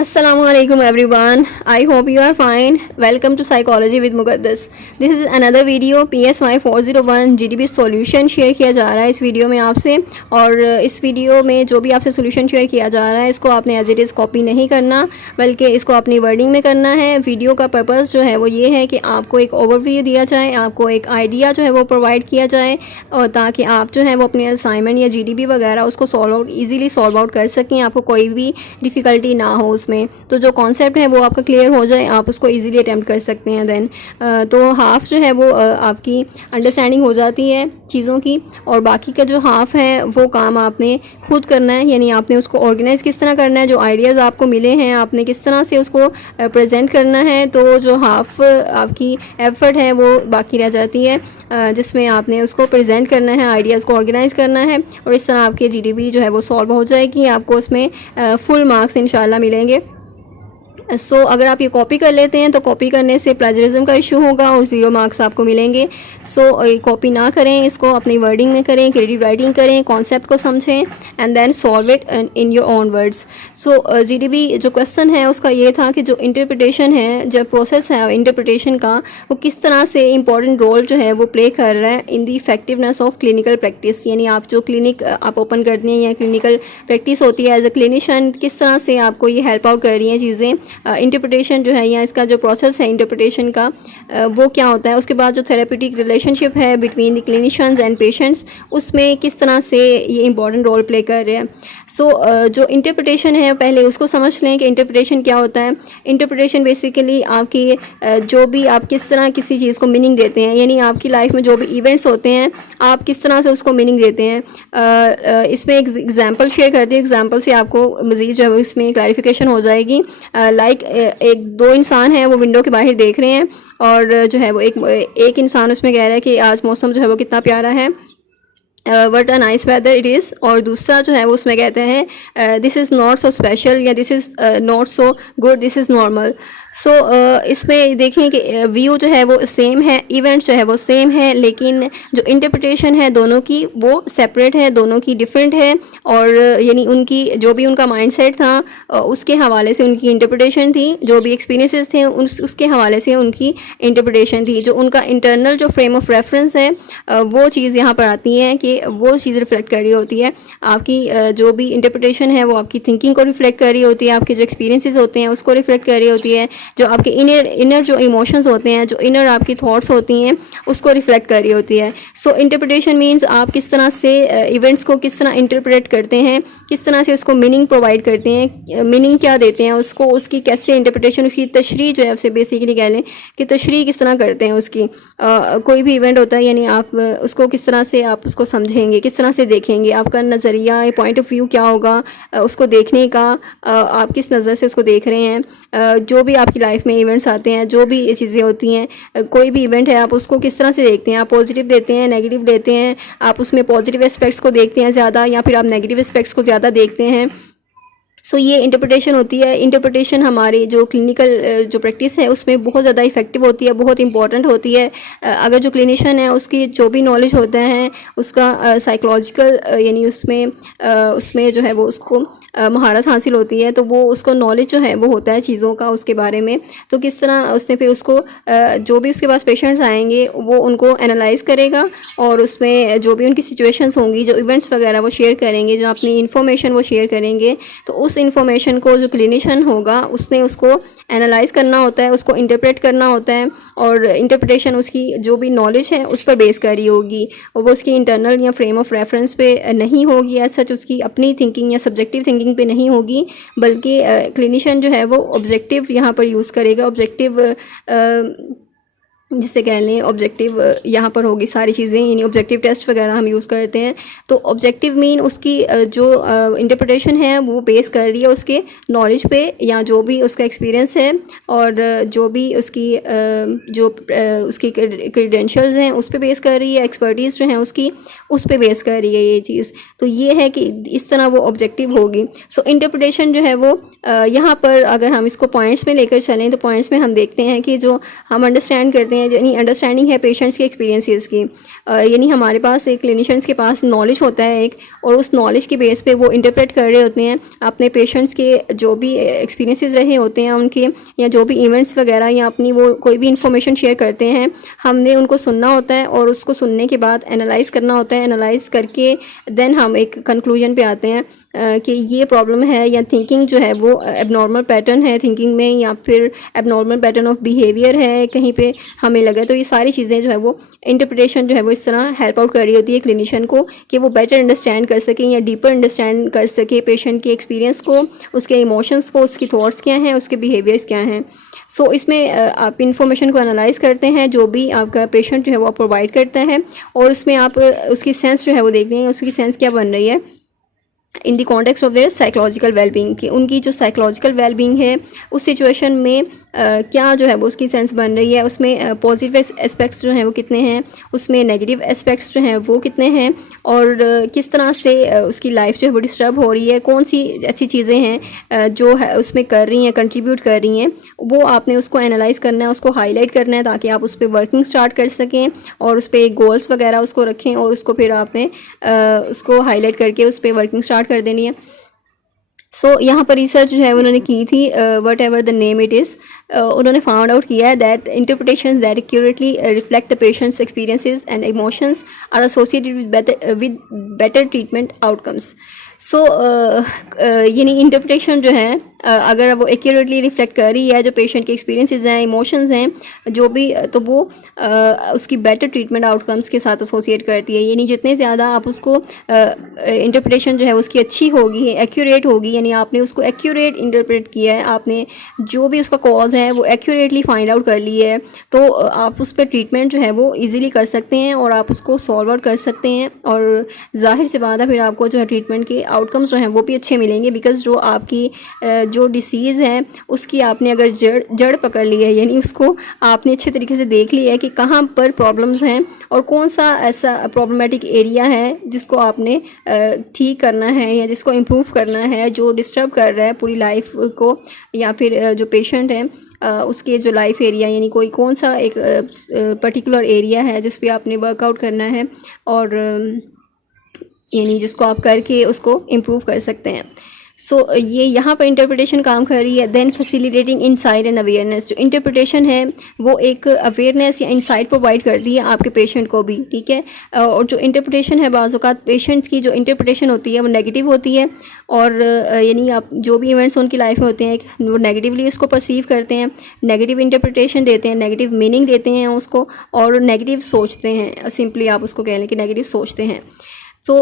Assalamualaikum everyone. I hope you are fine. Welcome to Psychology with Muqaddas. This is another video PSY 401 GDP solution share किया जा रहा है इस video में आपसे। और इस वीडियो में जो भी आपसे सॉल्यूशन शेयर किया जा रहा है इसको आपने एज इट इज़ कॉपी नहीं करना, बल्कि इसको अपनी वर्डिंग में करना है। वीडियो का पर्पस जो है वो ये है कि आपको एक ओवरव्यू दिया जाए, आपको एक आइडिया जो है वो प्रोवाइड किया जाए, और ताकि आप जो है वो अपने असाइनमेंट या GDP वगैरह उसको ईज़िली सॉल्व आउट कर सकें, आपको कोई भी डिफ़िकल्टी ना हो उसमें। तो जो कॉन्सेप्ट है वो आपका क्लियर हो जाए, आप उसको इजीली अटेम्प्ट कर सकते हैं। देन तो हाफ़ जो है वो आपकी अंडरस्टैंडिंग हो जाती है चीज़ों की, और बाकी का जो हाफ़ है वो काम आपने खुद करना है। यानी आपने उसको ऑर्गेनाइज़ किस तरह करना है, जो आइडियाज़ आपको मिले हैं आपने किस तरह से उसको प्रेजेंट करना है। तो जो हाफ़ आपकी एफर्ट है वो बाकी रह जाती है, जिसमें आपने उसको प्रेजेंट करना है, आइडियाज़ को ऑर्गेनाइज़ करना है, और इस तरह आपके GDP जो है वो सॉल्व हो जाएगी। आपको उसमें फुल मार्क्स इंशाल्लाह मिलेंगे। अगर आप ये कॉपी कर लेते हैं तो कॉपी करने से प्लेजरिज्म का इशू होगा और 0 मार्क्स आपको मिलेंगे। कॉपी ना करें, इसको अपनी वर्डिंग में करें, क्रिएटिव राइटिंग करें, कॉन्सेप्ट को समझें and then solve it in your own words. GDP जो क्वेश्चन है उसका ये था कि जो इंटरप्रिटेशन है, जो प्रोसेस है इंटरप्रिटेशन का, वो किस तरह से इंपॉर्टेंट रोल जो है वो प्ले कर रहा है in the effectiveness of clinical practice. यानी आप जो क्लिनिक आप ओपन करते हैं या क्लिनिकल प्रैक्टिस होती है एज अ क्लिनिशियन, किस तरह से आपको ये हेल्प आउट कर रही हैं चीज़ें। इंटरप्रिटेशन जो है या इसका जो प्रोसेस है इंटरप्रिटेशन का वो क्या होता है। उसके बाद जो थेरेप्यूटिक रिलेशनशिप है between the clinicians and patients, उसमें किस तरह से ये इंपॉर्टेंट रोल प्ले कर रहे हैं। जो इंटरप्रिटेशन है पहले उसको समझ लें कि इंटरप्रिटेशन क्या होता है। इंटरप्रिटेशन बेसिकली आपकी जो भी आप किस तरह किसी चीज़ को मीनिंग देते हैं, यानी आपकी लाइफ में जो भी इवेंट्स होते हैं आप किस तरह से उसको मीनिंग देते हैं। इसमें एक एग्जांपल शेयर करती हूँ, एग्जांपल से आपको मज़ीद जो है इसमें क्लैरिफिकेशन हो जाएगी। एक दो इंसान हैं, वो विंडो के बाहर देख रहे हैं, और जो है वो एक इंसान उसमें कह रहा है कि आज मौसम जो है वो कितना प्यारा है, what a nice weather it is. और दूसरा जो है वो उसमें कहते हैं this is not so special, या this is not so good, this is normal. इसमें देखें कि व्यू जो है वो सेम है, इवेंट जो है वो सेम है, लेकिन जो इंटरप्रिटेशन है दोनों की वो सेपरेट है, दोनों की डिफरेंट है। और यानी उनकी जो भी उनका माइंडसेट था उसके हवाले से उनकी इंटरप्रिटेशन थी, जो भी एक्सपीरियंसेस थे उसके हवाले से उनकी इंटरप्रिटेशन थी। जो उनका इंटरनल जो फ्रेम ऑफ रेफरेंस है वो चीज़ यहाँ पर आती है कि वो चीज़ रिफ्लेक्ट कर रही होती है। आपकी जो भी इंटरप्रिटेशन है वो आपकी थिंकिंग को रिफ्लेक्ट कर रही होती है, आपके जो एक्सपीरियंसेस होते हैं उसको रिफ्लेक्ट कर रही होती है, जो आपके इनर जो इमोशंस होते हैं, जो इनर आपकी थॉट्स होती हैं उसको रिफ्लेक्ट कर रही होती है। इंटरप्रिटेशन मीन्स आप किस तरह से इवेंट्स को किस तरह इंटरप्रेट करते हैं, किस तरह से उसको मीनिंग प्रोवाइड करते हैं, मीनिंग क्या देते हैं उसको, उसकी कैसे इंटरप्रिटेशन, उसकी तशरीह जो है उससे बेसिकली कह लें कि तशरीह किस तरह करते हैं उसकी। कोई भी इवेंट होता है यानी आप उसको किस तरह से आप उसको समझेंगे, किस तरह से देखेंगे, आपका नज़रिया पॉइंट ऑफ व्यू क्या होगा उसको देखने का, आप किस नज़र से उसको देख रहे हैं। जो भी आपकी लाइफ में इवेंट्स आते हैं, जो भी चीज़ें होती हैं, कोई भी इवेंट है आप उसको किस तरह से देखते हैं, आप पॉजिटिव लेते हैं, नेगेटिव लेते हैं, आप उसमें पॉजिटिव एस्पेक्ट्स को देखते हैं ज़्यादा या फिर आप नेगेटिव एस्पेक्ट्स को ज़्यादा देखते हैं। ये इंटरप्रिटेशन होती है। इंटरप्रिटेशन हमारी जो क्लिनिकल जो प्रैक्टिस है उसमें बहुत ज़्यादा इफेक्टिव होती है, बहुत इंपॉर्टेंट होती है। अगर जो क्लिनिशियन है उसकी जो भी नॉलेज होता है उसका साइकोलॉजिकल यानी उसमें जो है वो उसको महारत हासिल होती है, तो वो उसको नॉलेज जो है वो होता है चीज़ों का उसके बारे में। तो किस तरह उसने फिर उसको जो भी उसके पास पेशेंट्स आएंगे वो उनको एनालाइज करेगा, और उसमें जो भी उनकी सिचुएशंस होंगी, जो इवेंट्स वगैरह वो शेयर करेंगे, जो अपनी इन्फॉर्मेशन वो शेयर करेंगे, तो उस इन्फॉर्मेशन को जो क्लिनिशियन होगा उसने उसको एनालाइज करना होता है, उसको इंटरप्रेट करना होता है, और इंटरप्रिटेशन उसकी जो भी नॉलेज है उस पर बेस कर रही होगी, और वो उसकी इंटरनल या फ्रेम ऑफ रेफरेंस पे नहीं होगी, एज सच उसकी अपनी थिंकिंग या सब्जेक्टिव थिंकिंग पे नहीं होगी, बल्कि क्लिनिशियन जो है वो ऑब्जेक्टिव यहाँ पर यूज़ करेगा। ऑब्जेक्टिव जिसे कह लें ऑब्जेक्टिव यहाँ पर होगी सारी चीज़ें, यानी ऑब्जेक्टिव टेस्ट वगैरह हम यूज़ करते हैं। तो ऑब्जेक्टिव मीन उसकी जो इंटरप्रिटेशन है वो बेस कर रही है उसके नॉलेज पे, या जो भी उसका एक्सपीरियंस है, और जो भी उसकी उसकी क्रेडेंशियल्स हैं उस पर बेस कर रही है, एक्सपर्टीज़ जो हैं उसकी उस पर बेस कर रही है ये चीज़। तो ये है कि इस तरह वो ऑब्जेक्टिव होगी। इंटरप्रिटेशन जो है वो यहाँ पर अगर हम इसको पॉइंट्स में लेकर चलें तो पॉइंट्स में हम देखते हैं कि जो हम अंडरस्टैंड करते हैं, यानी अंडरस्टैंडिंग है पेशेंट्स के एक्सपीरियंसेस की, यानी हमारे पास एक क्लिनिशियंस के पास नॉलेज होता है एक, और उस नॉलेज के बेस पे वो इंटरप्रेट कर रहे होते हैं अपने पेशेंट्स के जो भी एक्सपीरियंसेस रहे होते हैं उनके, या जो भी इवेंट्स वगैरह या अपनी वो कोई भी इंफॉर्मेशन शेयर करते हैं, हमने उनको सुनना होता है और उसको सुनने के बाद एनालाइज करना होता है। एनालाइज करके देन हम एक कंक्लूजन पे आते हैं कि ये प्रॉब्लम है, या थिंकिंग जो है वो एबनॉर्मल पैटर्न है थिंकिंग में, या फिर एबनॉर्मल पैटर्न ऑफ बिहेवियर है कहीं पे हमें लगे। तो ये सारी चीज़ें जो है वो इंटरप्रिटेशन जो है वो इस तरह हेल्प आउट कर रही होती है क्लिनिशियन को कि वो बेटर अंडरस्टैंड कर सकें या डीपर अंडरस्टैंड कर सके पेशेंट के एक्सपीरियंस को, उसके इमोशंस को, उसकी थॉट्स क्या हैं, उसके बिहेवियर्स क्या हैं। सो इसमें आप इन्फॉर्मेशन को एनालाइज करते हैं जो भी आपका पेशेंट जो है वो प्रोवाइड करता है, और उसमें आप उसकी सेंस जो है वो देखते हैं उसकी सेंस क्या बन रही है in the context of their psychological wellbeing, कि उनकी जो साइकोलॉजिकल वेलबींग है उस सिचुएशन में क्या जो है वो उसकी सेंस बन रही है, उसमें पॉजिटिव एस्पेक्ट्स जो हैं वो कितने हैं, उसमें नेगेटिव एस्पेक्ट्स जो हैं वो कितने हैं, और किस तरह से उसकी लाइफ जो है वो डिस्टर्ब हो रही है, कौन सी ऐसी चीज़ें हैं जो है उसमें कर रही हैं, कंट्रीब्यूट कर रही हैं, वो आपने उसको एनालाइज करना है, उसको हाईलाइट करना है ताकि आप उस पर वर्किंग स्टार्ट कर सकें और उस पर गोल्स वगैरह उसको रखें, और उसको फिर आपने उसको हाईलाइट करके उस पर वर्किंग स्टार्ट कर देनी है। सो यहाँ पर रिसर्च जो है उन्होंने की थी, whatever the name it is, उन्होंने फाउंड आउट किया है that interpretations that accurately reflect the patients experiences and emotions are associated with better treatment outcomes. So यानी इंटरप्रिटेशन जो है अगर वो एक्यूरेटली रिफ्लेक्ट कर रही है जो पेशेंट के एक्सपीरियंसेस हैं, इमोशंस हैं जो भी, तो वो उसकी बेटर ट्रीटमेंट आउटकम्स के साथ एसोसिएट करती है। यानी जितने ज़्यादा आप उसको इंटरप्रिटेशन जो है उसकी अच्छी होगी, एक्यूरेट होगी, यानी आपने उसको एक्यूरेट इंटरप्रेट किया है, आपने जो भी उसका कॉज है वो एक्यूरेटली फाइंड आउट कर ली है, तो आप उस पर ट्रीटमेंट जो है वो ईजिली कर सकते हैं और आप उसको सॉल्व आउट कर सकते हैं, और जाहिर सी बात है फिर आपको जो है ट्रीटमेंट के आउटकम्स जो हैं वो भी अच्छे मिलेंगे, बिकॉज जो आपकी जो डिसीज़ है उसकी आपने अगर जड़ पकड़ ली है, यानी उसको आपने अच्छे तरीके से देख लिया है कि कहाँ पर प्रॉब्लम्स हैं और कौन सा ऐसा प्रॉब्लमेटिक एरिया है जिसको आपने ठीक करना है या जिसको इम्प्रूव करना है, जो डिस्टर्ब कर रहा है पूरी लाइफ को, या फिर जो पेशेंट है उसके जो लाइफ एरिया, यानी कोई कौन सा एक पर्टिकुलर एरिया है जिस पे आपने वर्कआउट करना है, और यानी जिसको आप करके उसको इम्प्रूव कर सकते हैं। सो ये यहाँ पर इंटरप्रिटेशन काम कर रही है। Then facilitating insight and awareness, जो इंटरप्रिटेशन है वो एक अवेयरनेस या इनसाइट प्रोवाइड करती है आपके पेशेंट को भी, ठीक है। और जो इंटरप्रिटेशन है बाज़ औक़ात पेशेंट्स की जो इंटरप्रिटेशन होती है वो नेगेटिव होती है, और यानी आप जो भी इवेंट्स उनकी लाइफ में होते हैं वो नेगेटिवली उसको परसीव करते हैं, नेगेटिव इंटरप्रिटेशन देते हैं, नेगेटिव मीनिंग देते हैं उसको, और नेगेटिव सोचते हैं, सिंपली आप उसको कह लें कि नेगेटिव सोचते हैं। तो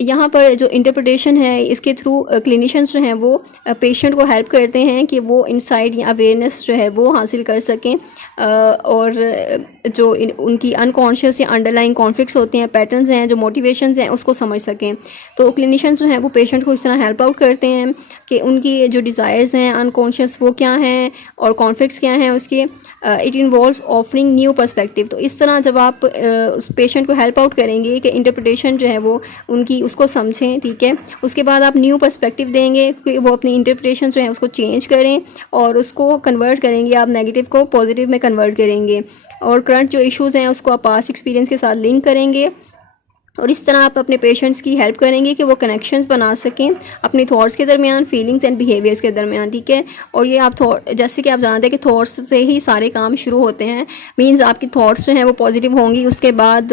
यहाँ पर जो इंटरप्रिटेशन है इसके थ्रू क्लिनिशियंस जो हैं वो पेशेंट को हेल्प करते हैं कि वो इनसाइट या अवेयरनेस जो है वो हासिल कर सकें, और जो उनकी अनकॉन्शियस या अंडरलाइंग कॉन्फ्लिक्ट्स होते हैं, पैटर्न्स हैं, जो मोटिवेशंस हैं उसको समझ सकें। तो क्लिनिशियंस जो हैं वो पेशेंट को इस तरह हेल्प आउट करते हैं कि उनकी जो डिज़ायर्स हैं अनकॉन्शियस वो क्या हैं और कॉन्फ्लिक्ट्स क्या हैं उसके। It involves offering new perspective. तो इस तरह जब आप उस पेशेंट को हेल्प आउट करेंगे कि इंटरप्रिटेशन जो है वो उनकी उसको समझें, ठीक है, उसके बाद आप न्यू पर्सपेक्टिव देंगे कि वो अपनी इंटरप्रिटेशन जो है उसको चेंज करें और उसको कन्वर्ट करेंगे, आप नेगेटिव को पॉजिटिव में कन्वर्ट करेंगे, और करंट जो इश्यूज़ हैं उसको आप पास्ट एक्सपीरियंस के साथ लिंक करेंगे, और इस तरह आप अपने पेशेंट्स की हेल्प करेंगे कि वो कनेक्शंस बना सकें अपनी थॉट्स के दरमियान, फीलिंग्स एंड बिहेवियर्स के दरमियान, ठीक है। और ये आप जैसे कि आप जानते हैं कि थॉट्स से ही सारे काम शुरू होते हैं, मींस आपकी थॉट्स जो हैं वो पॉजिटिव होंगी, उसके बाद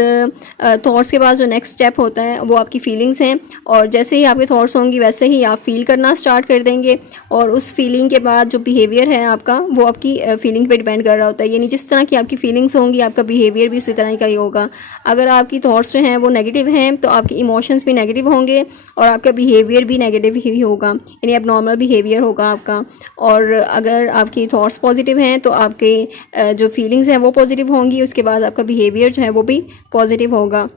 थॉट्स के बाद जो नेक्स्ट स्टेप होता है वो आपकी फीलिंग्स हैं, और जैसे ही आपके थॉट्स होंगी वैसे ही आप फील करना स्टार्ट कर देंगे, और उस फीलिंग के बाद जो बिहेवियर है आपका वो आपकी फीलिंग पर डिपेंड कर रहा होता है। यानी जिस तरह की आपकी फीलिंग्स होंगी आपका बिहेवियर भी उसी तरह का ही होगा। अगर आपकी थॉट्स जो हैं वो नेगेटिव हैं तो आपके इमोशंस भी नेगेटिव होंगे और आपका बिहेवियर भी नेगेटिव ही होगा, यानी एबनॉर्मल बिहेवियर होगा आपका। और अगर आपकी थॉट्स पॉजिटिव हैं तो आपके जो फीलिंग्स हैं वो पॉजिटिव होंगी, उसके बाद आपका बिहेवियर जो है वो भी पॉजिटिव होगा।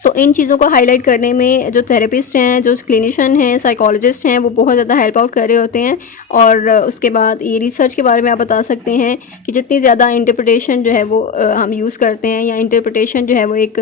सो इन चीज़ों को हाईलाइट करने में जो थेरेपिस्ट हैं, जो क्लिनिशियन हैं, साइकोलॉजिस्ट हैं, वो बहुत ज़्यादा हेल्प आउट कर रहे होते हैं। और उसके बाद ये रिसर्च के बारे में आप बता सकते हैं कि जितनी ज़्यादा इंटरप्रिटेशन जो है वो हम यूज़ करते हैं, या इंटरप्रिटेशन जो है वो एक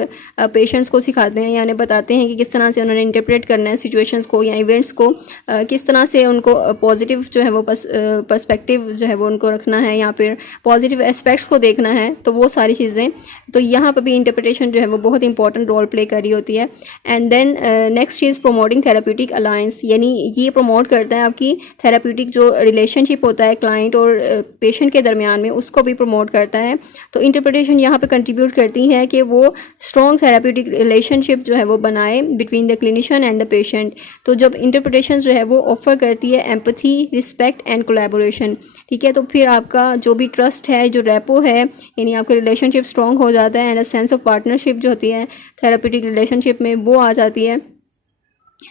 पेशेंट्स को सिखाते हैं या उन्हें बताते हैं कि किस तरह से उन्होंने इंटरप्रेट करना है सिचुएशंस को या इवेंट्स को, किस तरह से उनको पॉजिटिव जो है वो पर्सपेक्टिव जो है वो उनको रखना है, या फिर पॉजिटिव एस्पेक्ट्स को देखना है। तो वो सारी चीज़ें, तो यहाँ पर भी इंटरप्रिटेशन जो है वो बहुत इंपॉर्टेंट रोल प्ले कर रही होती है। And then next is promoting therapeutic alliance, यानी ये प्रमोट करता है आपकी थेराप्यूटिक जो रिलेशनशिप होता है क्लाइंट और पेशेंट के दरमियान में, उसको भी प्रमोट करता है। तो इंटरप्रिटेशन यहाँ पे कंट्रीब्यूट करती है कि वो स्ट्रॉन्ग थेराप्यूटिक रिलेशनशिप जो है वो बनाए between the clinician and the patient. तो जब इंटरप्रिटेशन जो है वो ऑफर करती है एम्पैथी, रिस्पेक्ट एंड कोलैबोरेशन, ठीक है, तो फिर आपका जो भी ट्रस्ट है, जो रेपो है, यानी आपका रिलेशनशिप स्ट्रॉन्ग हो जाता है, and a sense of partnership जो होती है थेराप्यूटिक रिलेशनशिप में, वो आ जाती है।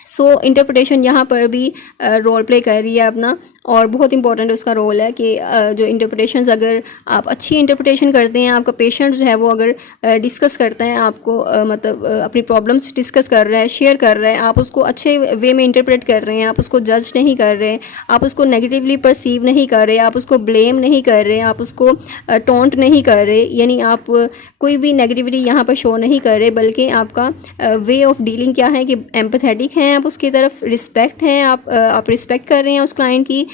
सो इंटरप्रिटेशन यहाँ पर भी रोल प्ले कर रही है अपना, और बहुत इंपॉर्टेंट उसका रोल है कि जो इंटरप्रिटेशंस, अगर आप अच्छी इंटरप्रिटेशन करते हैं, आपका पेशेंट जो है वो अगर डिस्कस करता है आपको, मतलब अपनी प्रॉब्लम्स डिस्कस कर रहा है, शेयर कर रहा है, आप उसको अच्छे वे में इंटरप्रेट कर रहे हैं, आप उसको जज नहीं कर रहे, आप उसको नेगेटिवली परसीव नहीं कर रहे, आप उसको ब्लेम नहीं कर रहे, आप उसको टोंट नहीं कर रहे, यानी आप कोई भी नेगेटिविटी यहाँ पर शो नहीं कर रहे, बल्कि आपका वे ऑफ डीलिंग क्या है कि एम्पैथेटिक हैं आप उसकी तरफ, रिस्पेक्ट हैं आप रिस्पेक्ट कर रहे हैं उस क्लाइंट की,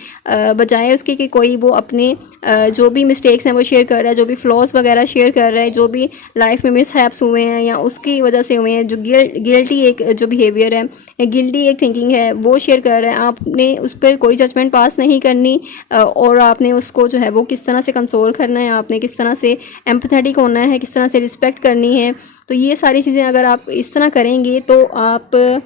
बजाय उसके कि कोई वो अपने जो भी मिस्टेक्स हैं वो शेयर कर रहा है, जो भी फ्लॉज वगैरह शेयर कर रहा है, जो भी लाइफ में मिसहैप्स हुए हैं या उसकी वजह से हुए हैं, जो गिल्टी एक जो बिहेवियर है या गिल्टी एक थिंकिंग है वो शेयर कर रहा है। आपने उस पर कोई जजमेंट पास नहीं करनी, और आपने उसको जो है वो किस तरह से कंसोल करना है, आपने किस तरह से एम्पैथेटिक होना है, किस तरह से रिस्पेक्ट करनी है। तो ये सारी चीज़ें अगर आप इस तरह करेंगे तो आप,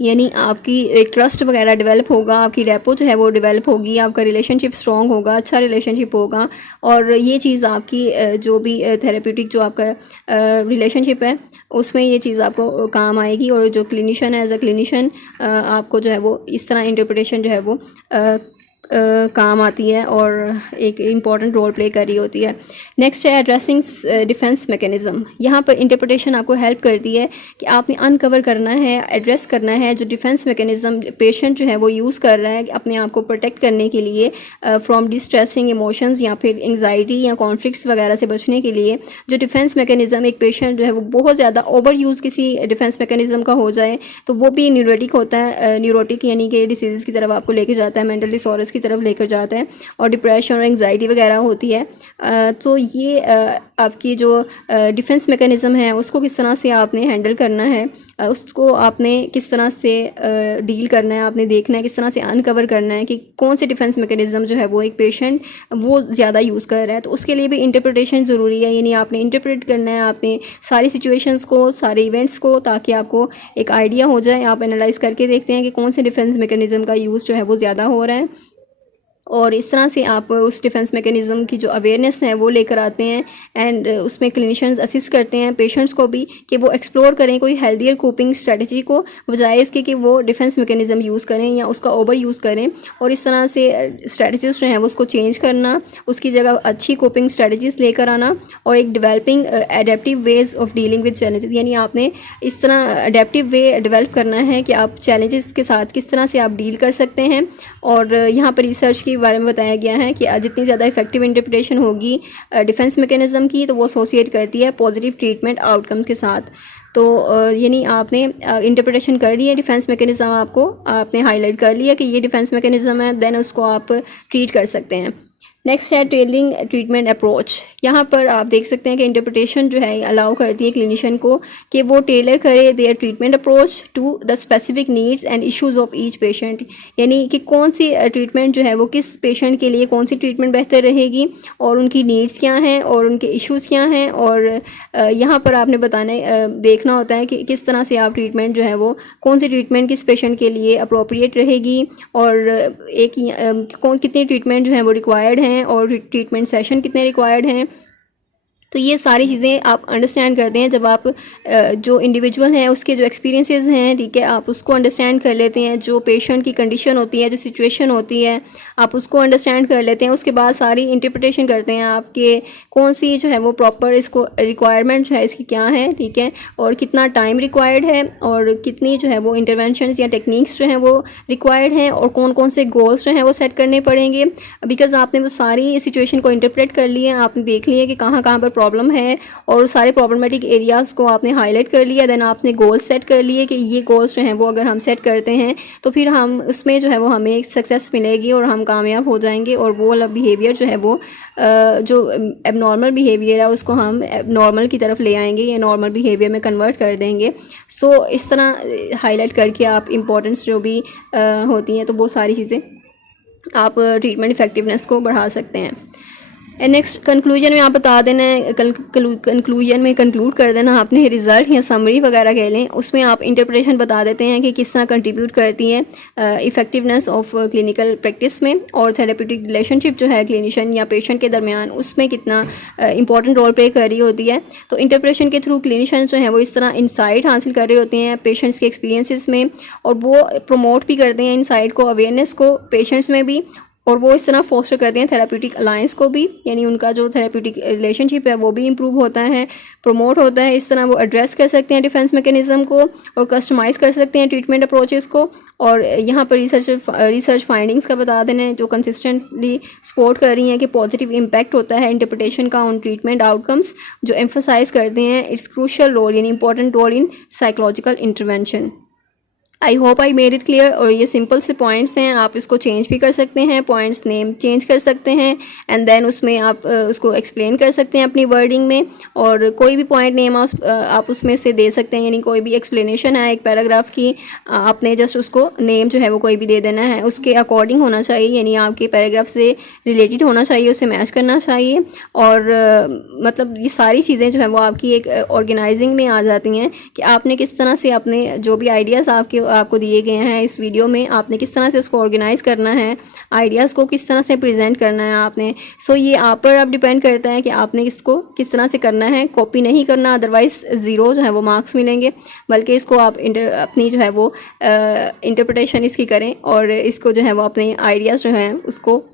यानी आपकी एक ट्रस्ट वगैरह डेवलप होगा, आपकी रेपो जो है वो डेवलप होगी, आपका रिलेशनशिप स्ट्रॉन्ग होगा, अच्छा रिलेशनशिप होगा, और ये चीज़ आपकी जो भी थेरेप्यूटिक जो आपका रिलेशनशिप है उसमें ये चीज़ आपको काम आएगी। और जो क्लिनिशियन है, एज अ क्लिनिशियन आपको जो है वो इस तरह इंटरप्रिटेशन जो है वो काम आती है और एक इम्पॉर्टेंट रोल प्ले कर रही होती है। नेक्स्ट है एड्रेसिंग डिफेंस मैकेनिज़्म। यहाँ पर इंटरप्रिटेशन आपको हेल्प करती है कि आपने अनकवर करना है, एड्रेस करना है जो डिफेंस मैकेनिज़्म पेशेंट जो है वो यूज़ कर रहा है अपने आप को प्रोटेक्ट करने के लिए फ्रॉम डिस्ट्रेसिंग इमोशंस या फिर एंग्जाइटी या कॉन्फ्लिक्ट्स वगैरह से बचने के लिए। जो डिफेंस मैकेनिज़्म एक पेशेंट जो है वो बहुत ज़्यादा ओवर यूज़ किसी डिफेंस मैकेनिज़्म का हो जाए तो वो भी न्यूरोटिक होता है, न्यूरोटिक यानी कि डिसीज़ की तरफ आपको लेके जाता है, मेंटल डिसऑर्डर्स की तरफ लेकर जाता है, और डिप्रेशन और एंग्जाइटी वगैरह होती है। तो ये आपकी जो डिफेंस मैकेनिज़्म है उसको किस तरह से आपने हैंडल करना है, उसको आपने किस तरह से डील करना है, आपने देखना है किस तरह से अनकवर करना है कि कौन से डिफेंस मैकेनिज़्म जो है वो एक पेशेंट वो ज़्यादा यूज़ कर रहा है। तो उसके लिए भी इंटरप्रिटेशन ज़रूरी है, यानी आपने इंटरप्रेट करना है आपने सारी सिचुएशंस को, सारे इवेंट्स को, ताकि आपको एक आइडिया हो जाए। आप एनालाइज करके देखते हैं कि कौन से डिफेंस मैकेनिज़्म का यूज़ जो है वो ज़्यादा हो रहा है, और इस तरह से आप उस डिफेंस मैकेनिज़्म की जो अवेयरनेस है वो लेकर आते हैं। एंड उसमें क्लिनिशियंस असिस्ट करते हैं पेशेंट्स को भी कि वो एक्सप्लोर करें कोई हेल्दियर कोपिंग स्ट्रेटजी को, बजाय इसके कि वो डिफेंस मैकेनिज़्म यूज़ करें या उसका ओवर यूज़ करें। और इस तरह से स्ट्रेटजीज जो हैं वो उसको चेंज करना, उसकी जगह अच्छी कोपिंग स्ट्रेटजीज लेकर आना, और एक developing adaptive ways of dealing with challenges, यानी आपने इस तरह अडेप्टिव वे डेवलप करना है कि आप चैलेंजेस के साथ किस तरह से आप डील कर सकते हैं। और यहाँ पर रिसर्च के बारे में बताया गया है कि जितनी ज़्यादा इफेक्टिव इंटरप्रिटेशन होगी डिफेंस मैकेनिज़्म की, तो वो एसोसिएट करती है पॉजिटिव ट्रीटमेंट आउटकम्स के साथ। तो यानी आपने इंटरप्रिटेशन कर ली है, डिफेंस मैकेनिज़्म आपने हाईलाइट कर लिया कि ये डिफेंस मैकेनिज़्म है, देन उसको आप ट्रीट कर सकते हैं। नेक्स्ट है टेलिंग ट्रीटमेंट अप्रोच। यहाँ पर आप देख सकते हैं कि इंटरप्रिटेशन जो है अलाउ करती है क्लिनिशियन को कि वो टेलर करे their treatment approach to the specific needs and issues of each patient, यानी कि कौन सी ट्रीटमेंट जो है वो किस पेशेंट के लिए कौन सी ट्रीटमेंट बेहतर रहेगी, और उनकी नीड्स क्या हैं और उनके इश्यूज़ क्या हैं। और यहाँ पर आपने देखना होता है कि किस तरह से आप ट्रीटमेंट जो है वो कौन सी ट्रीटमेंट किस पेशेंट के लिए अप्रोप्रिएट रहेगी, और कितनी ट्रीटमेंट जो है वो रिक्वायर्ड हैं और ट्रीटमेंट सेशन कितने रिक्वायर्ड हैं। तो ये सारी चीज़ें आप अंडरस्टैंड करते हैं जब आप जो इंडिविजुअल हैं उसके जो एक्सपीरियंसेस हैं, ठीक है, आप उसको अंडरस्टैंड कर लेते हैं। जो पेशेंट की कंडीशन होती है, जो सिचुएशन होती है, आप उसको अंडरस्टैंड कर लेते हैं। उसके बाद सारी इंटरप्रिटेशन करते हैं आपके कौन सी जो है वो प्रॉपर इसको रिक्वायरमेंट जो है इसकी क्या है, ठीक है, और कितना टाइम रिक्वायर्ड है और कितनी जो है वो इंटरवेंशन या टेक्निक्स जो हैं वो रिक्वायर्ड हैं और कौन कौन से गोल्स जो हैं वो सेट करने पड़ेंगे। बिकॉज आपने वो सारी सिचुएशन को इंटरप्रेट कर लिया, आपने देख लिया कि कहाँ कहाँ पर प्रॉब्लम है और सारे प्रॉब्लमेटिक एरियाज़ को आपने हाईलाइट कर लिया। देन आपने गोल्स सेट कर लिए कि ये गोल्स जो हैं वो अगर हम सेट करते हैं तो फिर हम उसमें जो है वो हमें सक्सेस मिलेगी और हम कामयाब हो जाएंगे और वो वाला बिहेवियर जो है वो जो एबनॉर्मल बिहेवियर है उसको हम नॉर्मल की तरफ ले आएंगे या नॉर्मल बिहेवियर में कन्वर्ट कर देंगे। सो इस तरह हाईलाइट करके आप इम्पोर्टेंस जो भी होती हैं तो वो सारी चीज़ें आप ट्रीटमेंट इफ़ेक्टिवनेस को बढ़ा सकते हैं। एंड नेक्स्ट कंक्लूजन में आप बता देना है, कंक्लूजन में कंक्लूड कर देना आपने रिज़ल्ट या समरी वगैरह कह लें, उसमें आप इंटरप्रिटेशन बता देते हैं कि किस तरह कंट्रीब्यूट करती है इफ़ेक्टिवनेस ऑफ क्लिनिकल प्रैक्टिस में और थेरेप्यूटिक रिलेशनशिप जो है क्लिनिशियन या पेशेंट के दरमियान उसमें कितना इंपॉर्टेंट रोल प्ले कर रही होती है। तो इंटरप्रिटेशन के थ्रू क्लिनिशियन जो है वो इस तरह इंसाइट हासिल कर रहे होते हैं पेशेंट्स के एक्सपीरियंसेस में और वो प्रमोट भी करते हैं इंसाइट को, अवेयरनेस को पेशेंट्स में भी, और वो इस तरह फोस्टर करते हैं थेराप्यूटिक अलायंस को भी, यानी उनका जो थेराप्यूटिक रिलेशनशिप है वो भी इम्प्रूव होता है, प्रमोट होता है। इस तरह वो एड्रेस कर सकते हैं डिफेंस मैकेनिज्म को और कस्टमाइज़ कर सकते हैं ट्रीटमेंट अप्रोचेस को। और यहाँ पर रिसर्च फाइंडिंग्स का बता देना जो कंसिस्टेंटली सपोर्ट कर रही हैं कि पॉजिटिव इम्पैक्ट होता है इंटरप्रिटेशन का ऑन ट्रीटमेंट आउटकम्स, जो एम्फोसाइज करते हैं इट्स क्रूशियल रोल यानी important role in psychological intervention. I hope I made it clear. और ये सिंपल से पॉइंट्स हैं, आप इसको चेंज भी कर सकते हैं, पॉइंट्स नेम चेंज कर सकते हैं एंड देन उसमें आप उसको एक्सप्लेन कर सकते हैं अपनी वर्डिंग में, और कोई भी पॉइंट नेम आप उसमें से दे सकते हैं, यानी कोई भी एक्सप्लेनेशन है एक पैराग्राफ की, आपने जस्ट उसको नेम जो है वो कोई भी दे देना है, उसके अकॉर्डिंग होना चाहिए, यानी आपके पैराग्राफ से रिलेटेड होना चाहिए, उससे मैच करना चाहिए। और मतलब ये सारी चीज़ें जो है वो आपकी एक ऑर्गेनाइजिंग में आ जाती हैं कि आपने किस तरह से अपने जो भी आइडियाज़ आपको दिए गए हैं इस वीडियो में, आपने किस तरह से उसको ऑर्गेनाइज करना है, आइडियाज़ को किस तरह से प्रेजेंट करना है आपने। सो ये आप पर अब डिपेंड करता है कि आपने इसको किस तरह से करना है, कॉपी नहीं करना, अदरवाइज ज़ीरो जो है वो मार्क्स मिलेंगे, बल्कि इसको आप अपनी जो है वो इंटरप्रिटेशन इसकी करें और इसको जो है वो अपने आइडियाज़ जो हैं उसको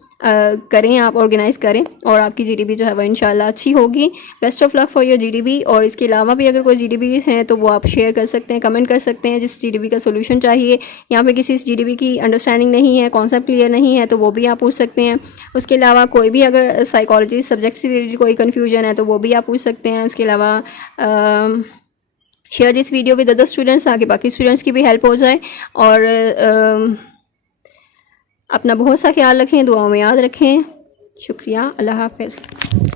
करें, आप ऑर्गेनाइज़ करें और आपकी जीडीबी जो है वो इंशाल्लाह अच्छी होगी। Best of luck for your GDB. और इसके अलावा भी अगर कोई जीडीबी है तो वो आप शेयर कर सकते हैं, कमेंट कर सकते हैं, जिस जीडीबी का सोल्यूशन चाहिए, यहाँ पे किसी जीडीबी की अंडरस्टैंडिंग नहीं है, कॉन्सेप्ट क्लियर नहीं है तो वो भी आप पूछ सकते हैं। उसके अलावा कोई भी अगर साइकोलॉजी सब्जेक्ट से रिलेटेड कोई कन्फ्यूजन है तो वो भी आप पूछ सकते हैं। उसके अलावा share this video with other students, आगे बाकी स्टूडेंट्स की भी हेल्प हो जाए। और अपना बहुत सा ख्याल रखें, दुआओं में याद रखें। शुक्रिया, अल्लाह हाफ़िज़।